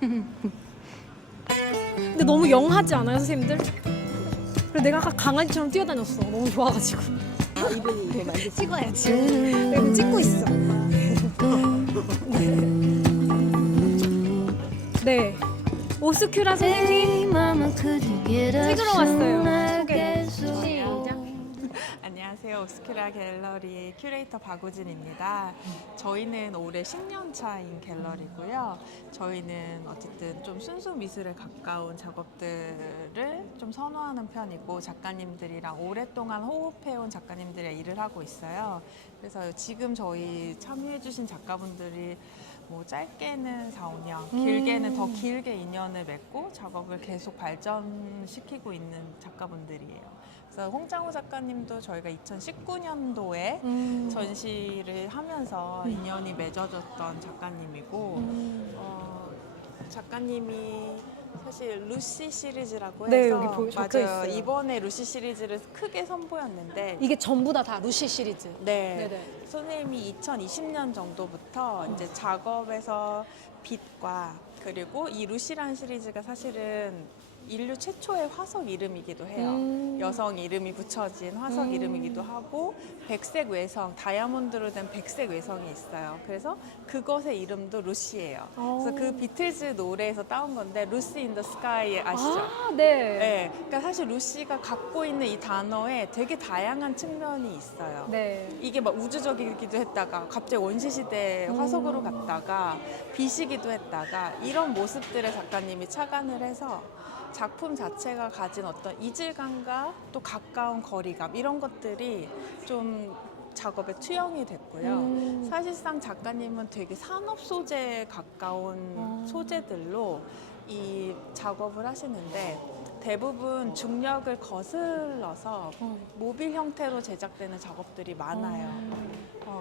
근데 너무 영하지 않아요, 선생님들? 그래서 내가 아까 강아지처럼 뛰어다녔어. 너무 좋아가지고. 이분이 이거 만드 찍어야지. 지금 찍고 있어. 네. 오스큐라 선생님 찍으러 왔어요. 소개. 시작. 안녕하세요. 오스큐라 갤러리의 큐레이터 박우진입니다. 저희는 올해 10년 차인 갤러리고요. 저희는 어쨌든 좀 순수 미술에 가까운 작업들을 좀 선호하는 편이고 작가님들이랑 오랫동안 호흡해온 작가님들의 일을 하고 있어요. 그래서 지금 저희 참여해주신 작가분들이 뭐 짧게는 4, 5년, 길게는 더 길게 2년을 맺고 작업을 계속 발전시키고 있는 작가분들이에요. 그래서 홍장호 작가님도 저희가 2019년도에 전시를 하면서 인연이 맺어졌던 작가님이고 작가님이 사실 루시 시리즈라고 해서 네, 여기 적혀 맞아요. 있어요. 이번에 루시 시리즈를 크게 선보였는데 이게 전부 다 루시 시리즈. 네. 네네. 선생님이 2020년 정도부터 이제 작업에서 빛과 그리고 이 루시라는 시리즈가 사실은 인류 최초의 화석 이름이기도 해요. 여성 이름이 붙여진 화석 이름이기도 하고 백색 외성, 다이아몬드로 된 백색 외성이 있어요. 그래서 그것의 이름도 루시예요. 그래서 그 비틀즈 노래에서 따온 건데 루시 인 더 스카이 아시죠? 아, 네. 네. 그러니까 사실 루시가 갖고 있는 이 단어에 되게 다양한 측면이 있어요. 네. 이게 막 우주적이기도 했다가 갑자기 원시시대에 화석으로 갔다가 빛이기도 했다가 이런 모습들의 작가님이 착안을 해서 작품 자체가 가진 어떤 이질감과 또 가까운 거리감 이런 것들이 좀 작업에 투영이 됐고요. 사실상 작가님은 되게 산업 소재에 가까운 소재들로 이 작업을 하시는데 대부분 중력을 거슬러서 모빌 형태로 제작되는 작업들이 많아요.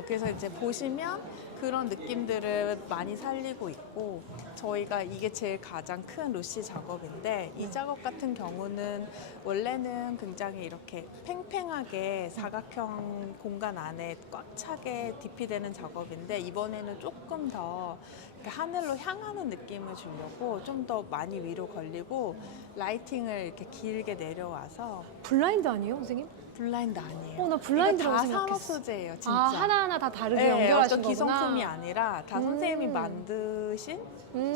그래서 이제 보시면 그런 느낌들을 많이 살리고 있고 저희가 이게 제일 가장 큰 루시 작업인데 이 작업 같은 경우는 원래는 굉장히 이렇게 팽팽하게 사각형 공간 안에 꽉 차게 디피되는 작업인데 이번에는 조금 더 이렇게 하늘로 향하는 느낌을 주려고 좀 더 많이 위로 걸리고 라이팅을 이렇게 길게 내려와서 블라인드 아니에요, 선생님? 블라인드 아니에요. 나 블라인드라고 이거 다 생각했어. 산업 소재예요, 진짜. 아, 하나하나 다 다르게 네, 연결하신 어떤 거구나. 기성품이 아니라 다 선생님이 만드신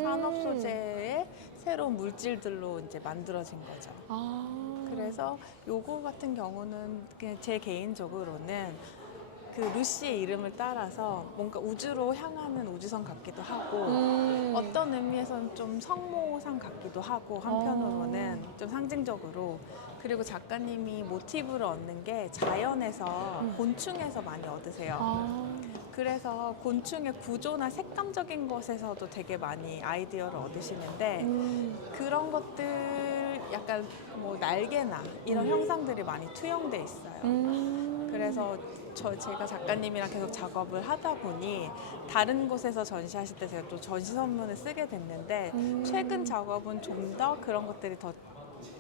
산업 소재의 새로운 물질들로 이제 만들어진 거죠. 아. 그래서 요거 같은 경우는 그냥 제 개인적으로는 그 루시의 이름을 따라서 뭔가 우주로 향하는 우주선 같기도 하고 어떤 의미에서는 좀 성모상 같기도 하고 한편으로는 좀 상징적으로 그리고 작가님이 모티브를 얻는 게 자연에서 곤충에서 많이 얻으세요. 그래서 곤충의 구조나 색감적인 것에서도 되게 많이 아이디어를 얻으시는데 그런 것들 약간 뭐 날개나 이런 형상들이 많이 투영돼 있어요. 그래서 제가 작가님이랑 계속 작업을 하다 보니 다른 곳에서 전시하실 때 제가 또 전시 선문을 쓰게 됐는데 최근 작업은 좀 더 그런 것들이 더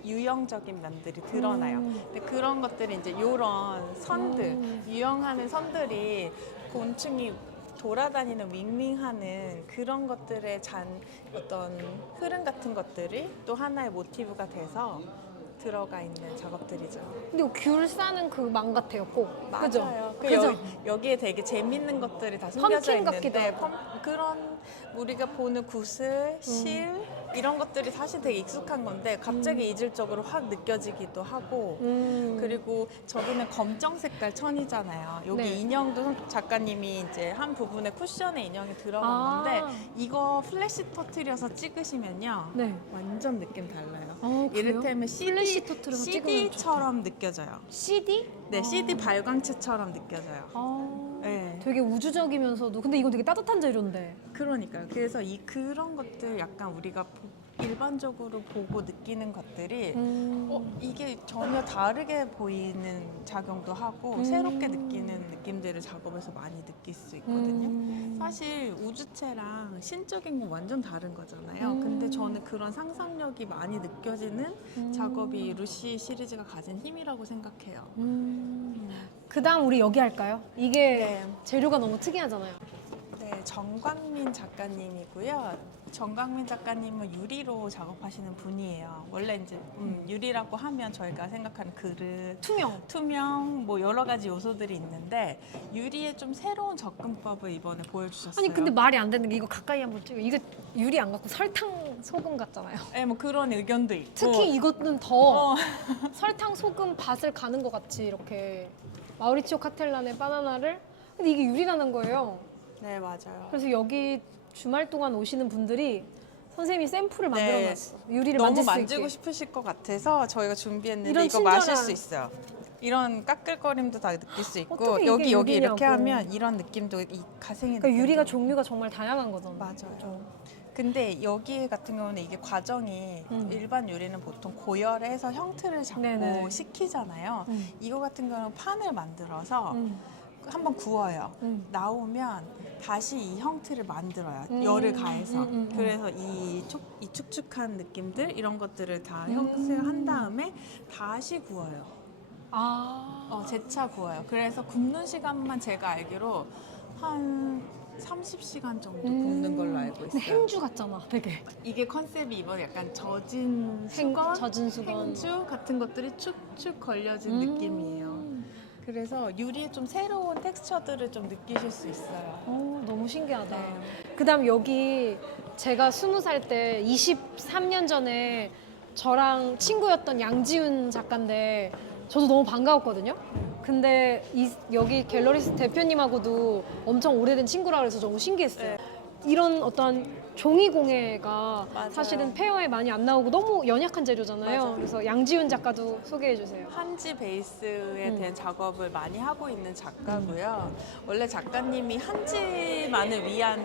유형적인 면들이 드러나요. 근데 그런 것들이 이제 이런 선들, 유형하는 선들이 곤충이 돌아다니는 윙윙하는 그런 것들의 어떤 흐름 같은 것들이 또 하나의 모티브가 돼서 들어가 있는 작업들이죠. 근데 귤 싸는 그 망 같아요, 꼭. 맞아요. 그죠? 여기에 되게 재밌는 것들이 다 숨겨져 펌킨 같기도 있는데 하고. 그런 우리가 보는 구슬, 실 이런 것들이 사실 되게 익숙한 건데 갑자기 이질적으로 확 느껴지기도 하고 그리고 저번에 검정 색깔 천이잖아요. 여기 네. 인형도 작가님이 이제 한 부분에 쿠션에 인형이 들어간 건데 이거 플래시 터트려서 찍으시면요. 네. 완전 느낌 달라요. 그래요? 이를테면 플래시 터트려서 찍으면 CD처럼 느껴져요. CD? 네, CD 발광체처럼 느껴져요. 네. 되게 우주적이면서도 근데 이건 되게 따뜻한 재료인데. 그러니까요. 그래서 그런 것들 약간 우리가 일반적으로 보고 느끼는 것들이 이게 전혀 다르게 보이는 작용도 하고 새롭게 느끼는 느낌들을 작업에서 많이 느낄 수 있거든요. 사실 우주체랑 신적인 건 완전 다른 거잖아요. 근데 저는 그런 상상력이 많이 느껴지는 작업이 루시 시리즈가 가진 힘이라고 생각해요. 그 다음 우리 여기 할까요? 이게 네. 재료가 너무 특이하잖아요. 네, 정광민 작가님이고요. 정강민 작가님은 유리로 작업하시는 분이에요. 원래 이제 유리라고 하면 저희가 생각하는 그릇, 투명, 뭐 여러 가지 요소들이 있는데 유리의 좀 새로운 접근법을 이번에 보여주셨어요. 아니 근데 말이 안 되는 게 이거 가까이 한번 찍어. 이거 유리 안 갖고 설탕 소금 같잖아요. 네, 뭐 그런 의견도 있고. 특히 이거는 더 설탕 소금 밭을 가는 것 같이 이렇게 마우리치오 카텔란의 바나나를. 근데 이게 유리라는 거예요. 네, 맞아요. 그래서 여기 주말 동안 오시는 분들이 선생님이 샘플을 만들어놨어. 유리를 너무 만질 수 만지고 있게. 싶으실 것 같아서 저희가 준비했는데 이런 이거 친절한- 마실 수 있어요. 이런 까끌거림도 다 느낄 수 있고 어떻게 여기 이게 이렇게 유리냐고. 하면 이런 느낌도 이 가생의 그러니까 유리가 느낌도. 종류가 정말 다양한 거잖아. 맞아요. 근데 여기 같은 경우는 이게 과정이 일반 유리는 보통 고열해서 형틀을 잡고 네네. 식히잖아요. 이거 같은 경우는 판을 만들어서 한번 구워요. 나오면 다시 이 형틀을 만들어요. 열을 가해서. 그래서 이 축축한 느낌들 이런 것들을 다 형성한 다음에 다시 구워요. 재차 구워요. 그래서 굽는 시간만 제가 알기로 한 30시간 정도 굽는 걸로 알고 근데 있어요. 행주 같잖아, 되게. 이게 컨셉이 이번에 약간 젖은 수건, 젖은 수건. 행주 같은 것들이 축축 걸려진 느낌이에요. 그래서 유리의 좀 새로운 텍스처들을 좀 느끼실 수 있어요. 너무 신기하다. 네. 그다음 여기 제가 20살 때 23년 전에 저랑 친구였던 양지훈 작가인데 저도 너무 반가웠거든요. 근데 여기 갤러리스 대표님하고도 엄청 오래된 친구라 그래서 너무 신기했어요. 네. 이런 어떤 종이 공예가 맞아요. 사실은 페어에 많이 안 나오고 너무 연약한 재료잖아요. 맞아요. 그래서 양지훈 작가도 소개해 주세요. 한지 베이스에 대한 작업을 많이 하고 있는 작가고요. 원래 작가님이 한지만을 위한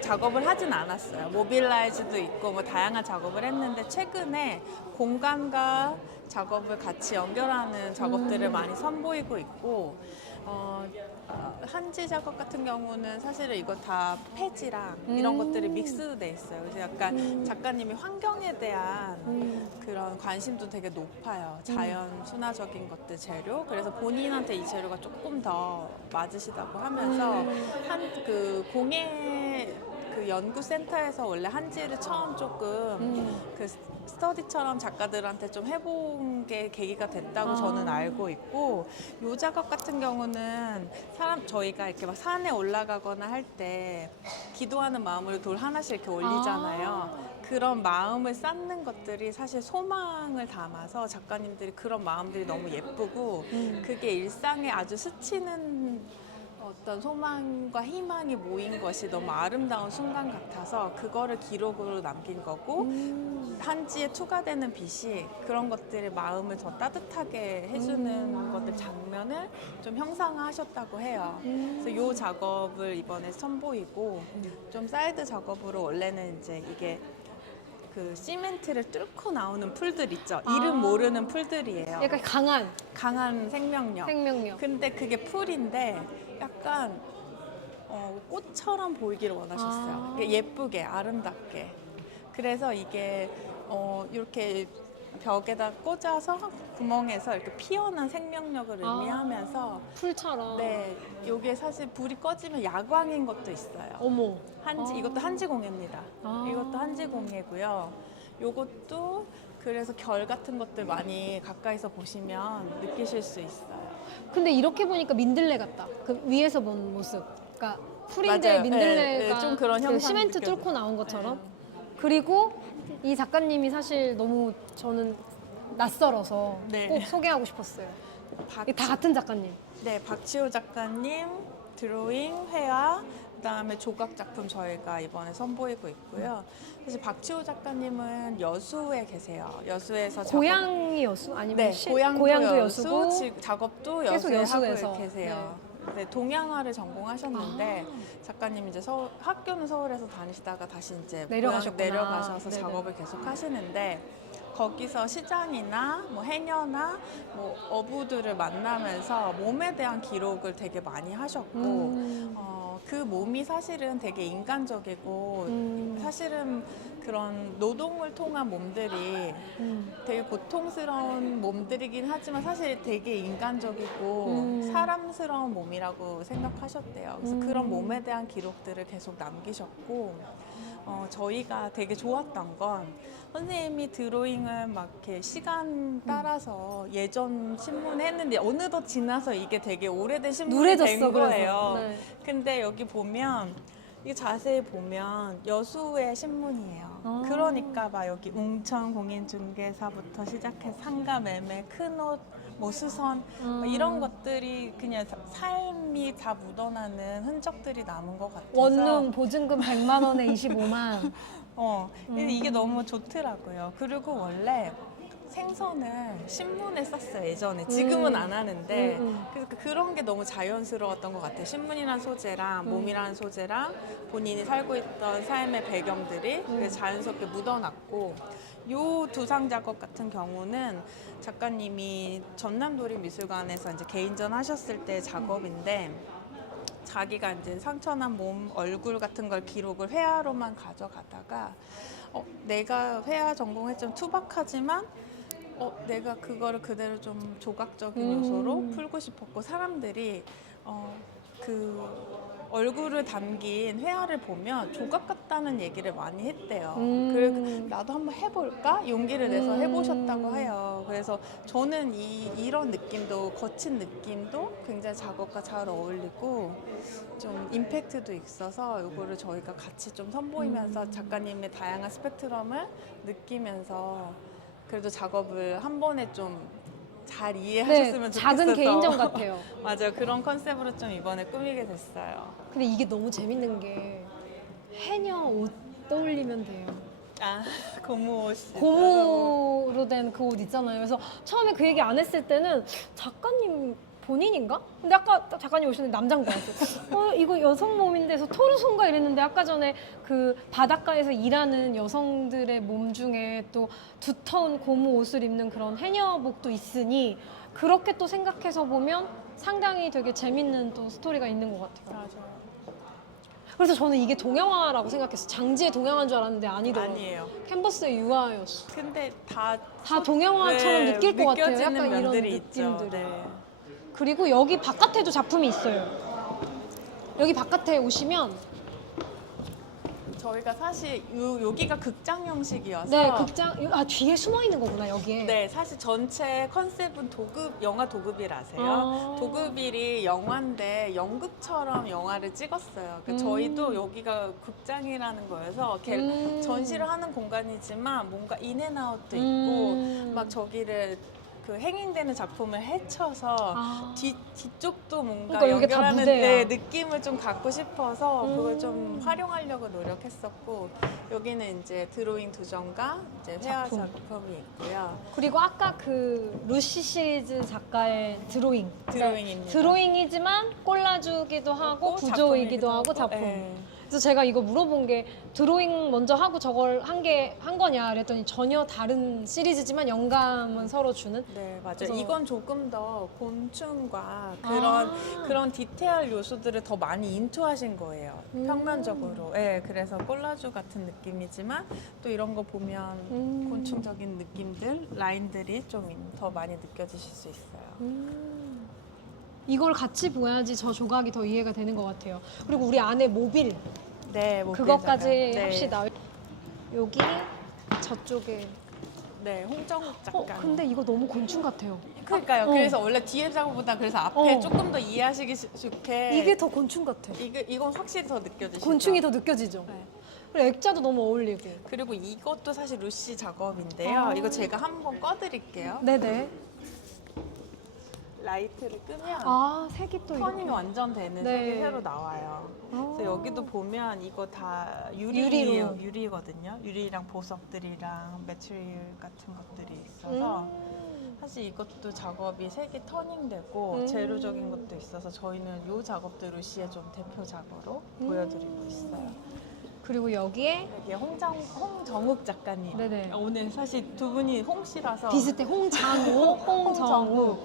작업을 하진 않았어요. 모빌라이즈도 있고 뭐 다양한 작업을 했는데 최근에 공간과 작업을 같이 연결하는 작업들을 많이 선보이고 있고 한지 작업 같은 경우는 사실은 이거 다 폐지랑 이런 것들이 믹스돼 있어요. 그래서 약간 작가님이 환경에 대한 그런 관심도 되게 높아요. 자연 순화적인 것들 재료. 그래서 본인한테 이 재료가 조금 더 맞으시다고 하면서 한 그 공예 그 연구센터에서 원래 한지를 처음 조금 그 스터디처럼 작가들한테 좀 해본 게 계기가 됐다고 저는 알고 있고 요 작업 같은 경우는 저희가 이렇게 막 산에 올라가거나 할 때 기도하는 마음으로 돌 하나씩 이렇게 올리잖아요. 그런 마음을 쌓는 것들이 사실 소망을 담아서 작가님들이 그런 마음들이 너무 예쁘고 그게 일상에 아주 스치는 어떤 소망과 희망이 모인 것이 너무 아름다운 순간 같아서 그거를 기록으로 남긴 거고 한지에 투과되는 빛이 그런 것들의 마음을 더 따뜻하게 해주는 것들 장면을 좀 형상화하셨다고 해요. 그래서 이 작업을 이번에 선보이고 좀 사이드 작업으로 원래는 이제 이게 그 시멘트를 뚫고 나오는 풀들 있죠. 이름 모르는 풀들이에요. 약간 강한 생명력. 근데 그게 풀인데 약간 꽃처럼 보이기를 원하셨어요. 예쁘게, 아름답게. 그래서 이게 이렇게 벽에다 꽂아서 구멍에서 이렇게 피어난 생명력을 의미하면서 풀처럼. 네, 이게 사실 불이 꺼지면 야광인 것도 있어요. 어머. 이것도 한지공예입니다. 이것도 한지공예고요. 이것도 그래서 결 같은 것들 많이 가까이서 보시면 느끼실 수 있어요. 근데 이렇게 보니까 민들레 같다. 그 위에서 본 모습. 그러니까 풀인데 맞아요. 민들레가 네, 좀 그런 그 형상이 시멘트 느껴져요. 뚫고 나온 것처럼. 그리고 이 작가님이 사실 너무 저는 낯설어서 네. 꼭 소개하고 싶었어요. 이게 다 같은 작가님. 네, 박지호 작가님 드로잉, 회화, 그다음에 조각 작품 저희가 이번에 선보이고 있고요. 사실 박지호 작가님은 여수에 계세요. 여수에서 고향이 여수? 아니면 고향도 여수고 작업도 계속 여수에 여수에서. 하고 계세요. 네, 동양화를 전공하셨는데 작가님 이제 학교는 서울에서 다니시다가 다시 이제 내려가셨구나. 내려가셔서 네네. 작업을 계속 하시는데 거기서 시장이나 뭐 행여나 뭐 어부들을 만나면서 몸에 대한 기록을 되게 많이 하셨고 그 몸이 사실은 되게 인간적이고 사실은 그런 노동을 통한 몸들이 되게 고통스러운 몸들이긴 하지만 사실 되게 인간적이고 사람스러운 몸이라고 생각하셨대요. 그래서 그런 몸에 대한 기록들을 계속 남기셨고 저희가 되게 좋았던 건 선생님이 드로잉을 막 이렇게 시간 따라서 예전 신문에 했는데 어느덧 지나서 이게 되게 오래된 신문이 된 누래졌어, 거예요. 그래서. 네. 근데 여기 보면 이 자세히 보면 여수의 신문이에요. 아. 그러니까 막 여기 웅천 공인중개사부터 시작해 상가 매매, 큰옷, 뭐 수선 뭐 이런 것들이 그냥 삶이 다 묻어나는 흔적들이 남은 것 같아서 원룸 보증금 100만 원에 25만. 근데 이게 너무 좋더라고요. 그리고 원래 생선을 신문에 썼어요, 예전에. 지금은 안 하는데. 그래서 그런 게 너무 자연스러웠던 것 같아요. 신문이란 소재랑 몸이라는 소재랑 본인이 살고 있던 삶의 배경들이 자연스럽게 묻어났고, 요 두상 작업 같은 경우는 작가님이 전남도립미술관에서 이제 개인전 하셨을 때 작업인데, 자기가 이제 상처난 몸, 얼굴 같은 걸 기록을 회화로만 가져가다가 내가 회화 전공했지만 투박하지만 내가 그거를 그대로 좀 조각적인 요소로 풀고 싶었고 사람들이 그 얼굴을 담긴 회화를 보면 조각 같다는 얘기를 많이 했대요. 그래서 나도 한번 해볼까? 용기를 내서 해보셨다고 해요. 그래서 저는 이런 느낌도 거친 느낌도 굉장히 작업과 잘 어울리고 좀 임팩트도 있어서 이거를 저희가 같이 좀 선보이면서 작가님의 다양한 스펙트럼을 느끼면서 그래도 작업을 한 번에 좀 잘 이해하셨으면 좋겠어서 작은 개인전 같아요. 맞아요. 그런 컨셉으로 좀 이번에 꾸미게 됐어요. 근데 이게 너무 재밌는 게 해녀 옷 떠올리면 돼요. 아, 고무 옷이. 고무로 된 그 옷 있잖아요. 그래서 처음에 그 얘기 안 했을 때는 작가님 본인인가? 근데 아까 작가님 오시는데 남자인 거 같아요. 이거 여성 몸인데 서 토르손가 이랬는데 아까 전에 그 바닷가에서 일하는 여성들의 몸 중에 또 두터운 고무 옷을 입는 그런 해녀복도 있으니 그렇게 또 생각해서 보면 상당히 되게 재밌는 또 스토리가 있는 것 같아요. 맞아요. 그래서 저는 이게 동양화라고 생각했어요. 장지의 동양화인 줄 알았는데 아니더라고요. 아니에요. 캔버스의 유화였어. 근데 다 동양화처럼 느낄 것 같아요. 느껴지는 약간 이런 면들이 있죠. 느낌들이. 네. 그리고 여기 바깥에도 작품이 있어요. 여기 바깥에 오시면 저희가 사실 여기가 극장 형식이어서 네 극장 뒤에 숨어 있는 거구나 여기에. 네, 사실 전체 컨셉은 영화 도급이라세요. 도급일이 영화인데 연극처럼 영화를 찍었어요. 저희도 여기가 극장이라는 거여서 전시를 하는 공간이지만 뭔가 인앤아웃도 있고 막 저기를 그 행인되는 작품을 헤쳐서 뒤쪽도 뭔가 그러니까 이게 다 연결하는 무대야. 느낌을 좀 갖고 싶어서 그걸 좀 활용하려고 노력했었고 여기는 이제 드로잉 두점과 이제 회화 작품이 있고요. 그리고 아까 그 루시 시리즈 작가의 드로잉. 드로잉입니다. 드로잉이지만 콜라주기도 하고 구조이기도 하고 작품. 네. 그래서 제가 이거 물어본 게 드로잉 먼저 하고 저걸 한 거냐 그랬더니 전혀 다른 시리즈지만 영감은 서로 주는. 네, 맞아요. 그래서- 이건 조금 더 곤충과 그런 디테일 요소들을 더 많이 인투하신 거예요. 평면적으로. 네, 그래서 콜라주 같은 느낌이지만 또 이런 거 보면 곤충적인 느낌들, 라인들이 좀 더 많이 느껴지실 수 있어요. 이걸 같이 보야지 저 조각이 더 이해가 되는 것 같아요. 그리고 우리 안에 모빌 네, 뭐 그것까지 네. 합시다. 여기 저쪽에. 네, 홍정욱 작가. 근데 이거 너무 곤충 같아요. 그러니까요. 어. 그래서 원래 뒤에 작업보다 그래서 앞에 어. 조금 더 이해하시기 좋게 이게 더 곤충 같아. 이건 확실히 더 느껴지시죠. 곤충이 더 느껴지죠. 네. 그리고 액자도 너무 어울리고. 그리고 이것도 사실 루시 작업인데요. 이거 제가 한번 꺼드릴게요. 네네. 라이트를 끄면 색이 또 턴이 이렇게. 완전 되는 네. 색이 새로 나와요. 그래서 여기도 보면 이거 다 유리로. 유리거든요. 유리랑 보석들이랑 매트리얼 같은 것들이 있어서 사실 이것도 작업이 색이 터닝되고 재료적인 것도 있어서 저희는 이 작업도 루시의 좀 대표작으로 보여드리고 있어요. 그리고 여기에 여기 홍정욱 작가님. 네네. 오늘 사실 두 분이 홍씨라서 비슷해. 홍장우, 홍정우.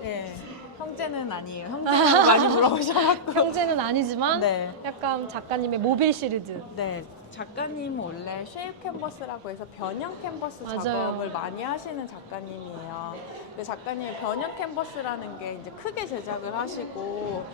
네, 형제는 아니에요. 형제는 많이 물어보셔갖고. 형제는 아니지만 네. 약간 작가님의 모빌 시리즈. 네, 작가님은 원래 쉐입 캔버스라고 해서 변형 캔버스 맞아요. 작업을 많이 하시는 작가님이에요. 근데 작가님의 변형 캔버스라는 게 이제 크게 제작을 하시고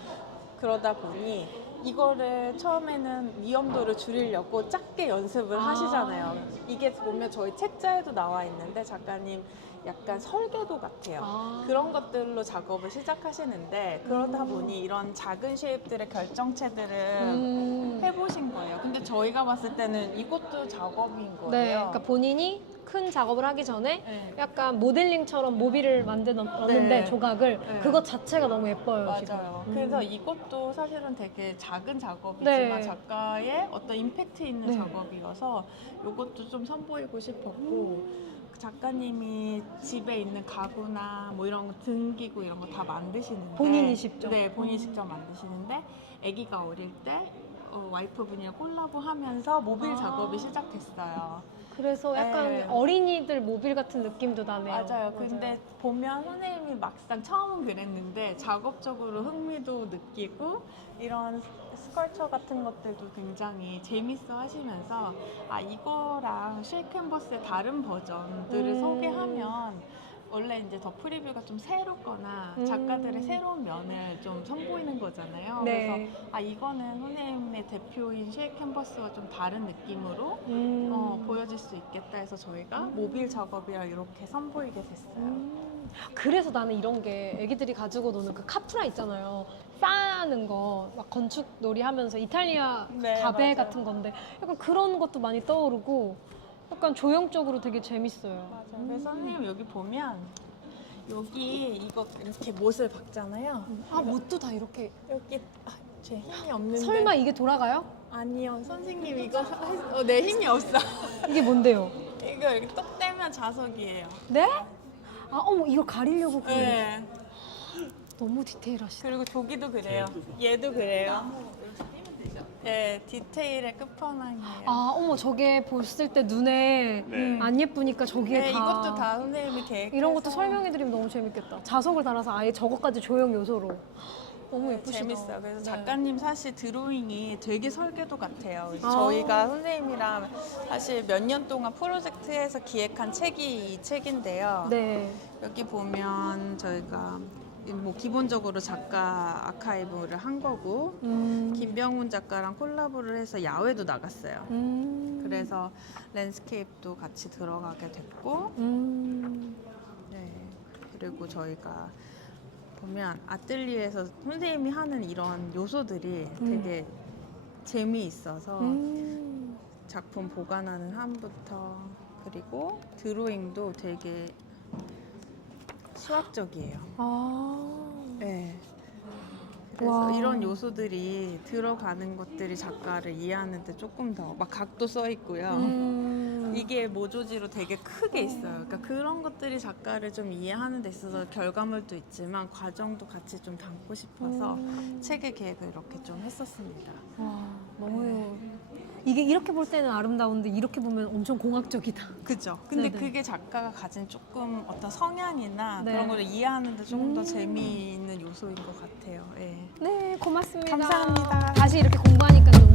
그러다 보니 이거를 처음에는 위험도를 줄이려고 작게 연습을 하시잖아요. 이게 보면 저희 책자에도 나와 있는데 작가님 약간 설계도 같아요. 그런 것들로 작업을 시작하시는데 그러다 보니 이런 작은 쉐입들의 결정체들을 해보신 거예요. 근데 저희가 봤을 때는 이것도 작업인 거예요. 네, 그러니까 본인이 큰 작업을 하기 전에 네. 약간 모델링처럼 모빌을 만드는데 네. 조각을 네. 그것 자체가 너무 예뻐요. 지금. 맞아요. 그래서 이것도 사실은 되게 작은 작업이지만 네. 작가의 어떤 임팩트 있는 네. 작업이어서 이것도 좀 선보이고 싶었고 작가님이 집에 있는 가구나 뭐 이런 거 등기구 이런 거 다 만드시는데 본인이 직접? 네, 본인이 직접 만드시는데 아기가 어릴 때 와이프분이랑 콜라보하면서 모빌 작업이 시작됐어요. 그래서 약간 네. 어린이들 모빌 같은 느낌도 나네요. 맞아요. 근데 보면 선생님이 막상 처음은 그랬는데 작업적으로 흥미도 느끼고 이런 스컬처 같은 것들도 굉장히 재밌어 하시면서 이거랑 쉐이크 캔버스의 다른 버전들을 소개하면 원래 이제 더 프리뷰가 좀 새롭거나 작가들의 새로운 면을 좀 선보이는 거잖아요. 네. 그래서 이거는 선생님의 대표인 쉐이크 캔버스와 좀 다른 느낌으로 보여질 수 있겠다 해서 저희가 모빌 작업이랑 이렇게 선보이게 됐어요. 그래서 나는 이런 게 애기들이 가지고 노는 그 카프라 있잖아요. 쌓는 거, 막 건축 놀이 하면서 이탈리아 네, 가베 맞아요. 같은 건데 약간 그런 것도 많이 떠오르고 약간 조형적으로 되게 재밌어요. 맞아요. 그래서 선생님 여기 보면 여기 이거 이렇게 못을 박잖아요. 못도 다 이렇게. 여기 제 힘이 없는데. 설마 이게 돌아가요? 아니요. 선생님 이거 내 힘이 없어. 이게 뭔데요? 이거 여기 똑 떼면 자석이에요. 네? 어머, 이거 가리려고 그래. 네. 너무 디테일하시다. 그리고 저기도 그래요. 얘도 그래요. 네, 디테일의 끝판왕이에요. 어머, 저게 봤을 때 눈에 안 예쁘니까 저기에 네, 다. 이것도 다 선생님이 계획해서 이런 것도 설명해드리면 너무 재밌겠다. 자석을 달아서 아예 저것까지 조형 요소로. 너무 예쁘시다. 재밌어요. 그래서 네. 작가님 사실 드로잉이 되게 설계도 같아요. 그래서 아. 저희가 선생님이랑 사실 몇 년 동안 프로젝트해서 기획한 책이 이 책인데요. 네. 여기 보면 저희가 뭐 기본적으로 작가 아카이브를 한 거고 김병훈 작가랑 콜라보를 해서 야외도 나갔어요. 그래서 랜드스케이프도 같이 들어가게 됐고 네. 그리고 저희가 보면 아뜰리에에서 선생님이 하는 이런 요소들이 되게 재미있어서 작품 보관하는 함부터 그리고 드로잉도 되게 수학적이에요. 네. 그래서 와. 이런 요소들이 들어가는 것들이 작가를 이해하는데 조금 더 막 각도 써 있고요. 이게 모조지로 되게 크게 있어요. 그러니까 그런 것들이 작가를 좀 이해하는 데 있어서 결과물도 있지만 과정도 같이 좀 담고 싶어서 책의 계획을 이렇게 좀 했었습니다. 와, 너무. 이게 이렇게 볼 때는 아름다운데 이렇게 보면 엄청 공학적이다. 그죠? 근데 네네. 그게 작가가 가진 조금 어떤 성향이나 네. 그런 걸 이해하는데 조금 더 재미있는 요소인 것 같아요. 예. 네, 고맙습니다. 감사합니다. 다시 이렇게 공부하니까 좀